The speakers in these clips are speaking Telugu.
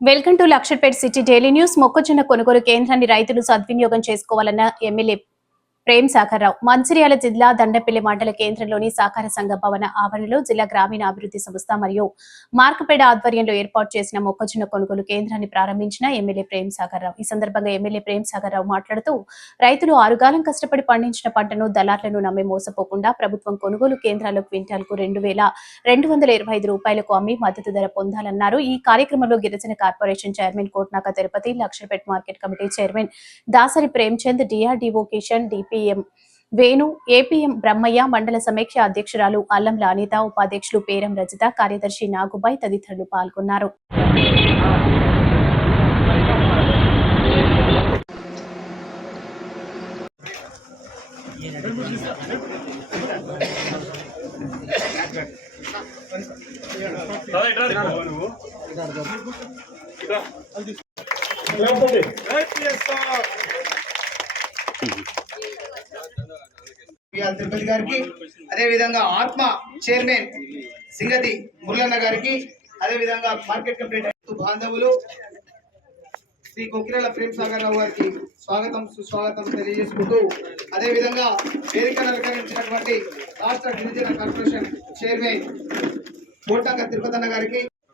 Welcome to Lakshapet city daily news. మొక్కజొన్న కొనుగోలు కేంద్రాన్ని రైతులు సద్వినియోగం చేసుకోవాలన్న ఎమ్మెల్యే ప్రేమ్ సాగర్రావు. మంచిర్యాల జిల్లా దండపల్లి మండల కేంద్రంలోని సహకార సంఘ భవన ఆవరణలో జిల్లా గ్రామీణ అభివృద్ధి సంస్థ మరియు మార్కపేట ఆధ్వర్యంలో ఏర్పాటు చేసిన మొక్కజొన్న కొనుగోలు కేంద్రాన్ని ప్రారంభించిన ఎమ్మెల్యే ప్రేమ్ సాగర్రావు. ఈ సందర్భంగా ఎమ్మెల్యే ప్రేమ్ సాగర్రావు మాట్లాడుతూ రైతులు ఆరుగాలం కష్టపడి పండించిన పంటను దళార్లను నమ్మి మోసపోకుండా ప్రభుత్వం కొనుగోలు కేంద్రాల్లో క్వింటాల్కు రెండు వేల రెండు వందల ఇరవై ఐదు రూపాయలకు అమ్మి మద్దతు ధర పొందాలన్నారు. ఈ కార్యక్రమంలో గిరిజన corporation chairman Kotnaka Tirupati Lakshapet market committee chairman Dasari Premchand DRDO Kishan APM Venu APM Brahmaiah మండల సమీక్ష అధ్యక్షురాలు అల్లంల అనిత ఉపాధ్యక్షులు పేరం రజిత కార్యదర్శి నాగుబాయ్ తదితరులు పాల్గొన్నారు పిఆర్ తిరుపతి గారికి అదేవిధంగా ఆత్మ చైర్మన్ సింగతి మురళన్న గారికి అదేవిధంగా మార్కెట్ కమిటీ బాంధవులు శ్రీ కొకిరెల ప్రేమ్ సాగర్ రావు గారికి స్వాగతం సుస్వాగతం తెలియజేసుకుంటూ అదేవిధంగా వేదిక అలంకరించినటువంటి రాష్ట్ర గిరిజన కార్పొరేషన్ చైర్మన్ కోటంగ తిరుపతన్న గారికి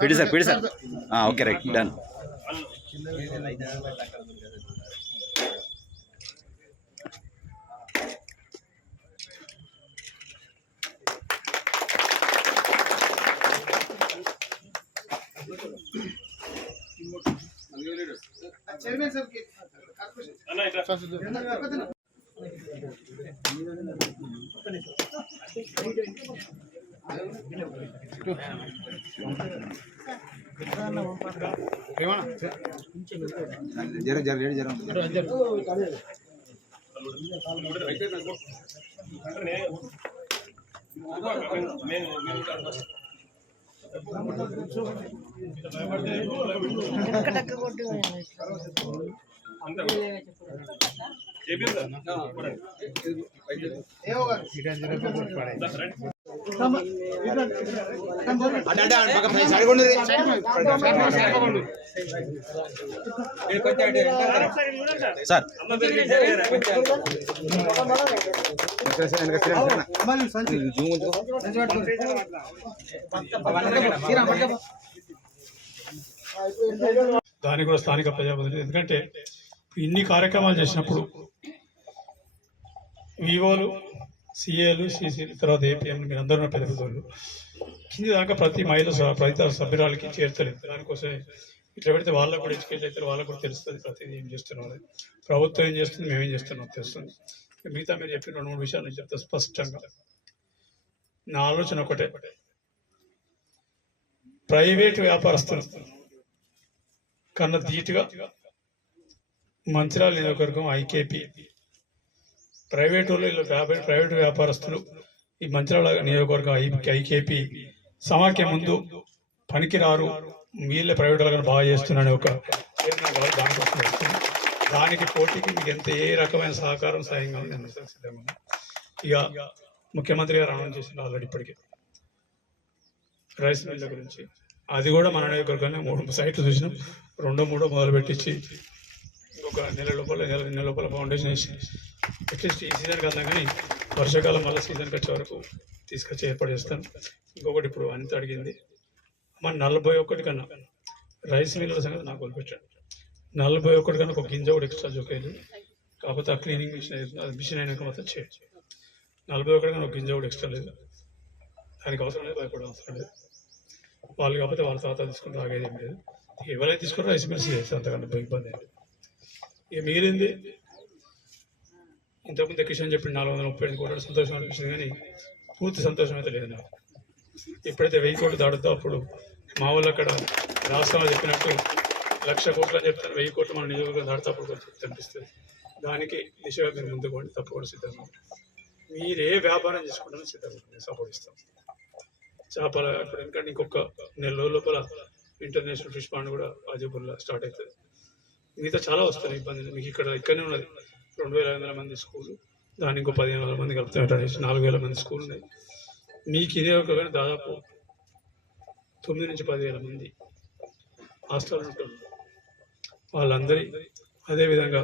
PD sir PD sir okay right done chairman సార్కి కార్పొరేషన్ తిరుపతన్న. జర జర జర జర గారు. సార్. దానికి కూడా స్థానిక ప్రజాప్రతినిధులు ఎందుకంటే ఇన్ని కార్యక్రమాలు చేసినప్పుడు వివోలు సిఏలు సిసిలు తర్వాత ఏపీఎం మీరు అందరూ పెద్ద కింది దాకా ప్రతి మహిళ ప్రతి సభ్యురాలకి చేర్చలేదు. దానికోసం ఇట్లా పెడితే వాళ్ళకు కూడా ఎడ్యుకేట్ అవుతారు వాళ్ళకు కూడా తెలుస్తుంది ప్రతిదీ ఏం చేస్తున్నారు ప్రభుత్వం ఏం చేస్తుంది మేమేం చేస్తున్నాం తెలుస్తుంది. మిగతా మీరు చెప్పిన రెండు మూడు విషయాలు నేను చెప్తా స్పష్టంగా. నా ఆలోచన ఒకటే. ప్రైవేట్ వ్యాపారస్తులు కన్నా ధీటుగా మంచిర్యాల నియోజకవర్గం ఐకేపీ ప్రైవేట్ వాళ్ళు వీళ్ళు వ్యాపార ప్రైవేట్ వ్యాపారస్తులు ఈ మంత్రాల నియోజకవర్గం ఐ ఐకేపీ సమాఖ్య ముందు పనికిరారు. వీళ్ళే ప్రైవేట్ వాళ్ళని బాగా చేస్తున్నారని ఒక దానికి పోటీకి మీకు ఎంత ఏ రకమైన సహకారం సహాయంగా నేను ఇక ముఖ్యమంత్రి గారు అనౌన్స్ చేసిన ఆల్రెడీ ఇప్పటికే. రైస్ మిల్ల గురించి. అది కూడా మన నియోజకవర్గంలో మూడు సైట్లు చూసినాం. రెండో మూడో మొదలు పెట్టించి ఇంకొక నెల లోపల నెల నెల లోపల ఫౌండేషన్ వేసి అట్లీస్ట్ ఈ సీజన్ కదా కానీ వర్షాకాలం మళ్ళీ సీజన్కి వచ్చే వరకు తీసుకొచ్చి ఏర్పాటు చేస్తాను ఇంకొకటి ఇప్పుడు అనిత అడిగింది మన నలభై ఒకటి కన్నా రైస్ మిల్లర్ సంగతి నాకు వదిలిపెట్టాడు నలభై ఒకటి కన్నా ఒక గింజ కూడా ఎక్స్ట్రా చూపేది కాకపోతే ఆ క్లీనింగ్ మిషన్ అది మిషన్ అయినాక మొత్తం చేయొచ్చు. నలభై ఒకటి కన్నా ఒక గింజ కూడా ఎక్స్ట్రా లేదు. దానికి అవసరం లేదు భయపడే అవసరం లేదు. వాళ్ళు కాకపోతే వాళ్ళ తర్వాత తీసుకుని ఆగేది ఏం లేదు. ఎవరైతే తీసుకున్నారో రైస్ మిల్స్ చేస్తారు అంతకంటే ఇబ్బంది లేదు. ఇక మిగిలింది? ఇంతకుముందు కిషన్ చెప్పిన నాలుగు వందల ముప్పై ఐదు కోట్లు సంతోషం అనిపించింది కానీ పూర్తి సంతోషం అయితే లేదు నాకు. ఎప్పుడైతే వెయ్యి కోట్లు దాడుతో అప్పుడు మా వాళ్ళు అక్కడ రాష్ట్రంలో చెప్పినట్టు లక్ష కోట్లు అని చెప్తాను వెయ్యి కోట్లు మన నియోజకవర్గం దాడితే అప్పుడు కొంచెం కనిపిస్తుంది దానికి దిశగా మీరు ముందుకోండి తప్పకుండా సిద్ధంగా మీరు ఏ వ్యాపారం చేసుకుంటారో సిద్ధంగా సపోర్ట్ ఇస్తాం. చేపల ఇప్పుడు ఎందుకంటే ఇంకొక నెల రోజుల లోపల ఇంటర్నేషనల్ ఫిష్ పాండ్ కూడా ఆజీపూర్లో స్టార్ట్ అవుతుంది. మిగతా చాలా వస్తున్నాయి ఇబ్బందులు. మీకు ఇక్కడ ఇక్కడనే ఉన్నది. రెండు వేల ఐదు వందల మంది స్కూల్ దాని ఇంకో పదిహేను వందల మంది కలిపితే నాలుగు వేల మంది స్కూల్ ఉన్నాయి. మీకు ఇదే ఒక కానీ దాదాపు తొమ్మిది నుంచి పదివేల మంది హాస్టల్ ఉంటుంది వాళ్ళందరి అదేవిధంగా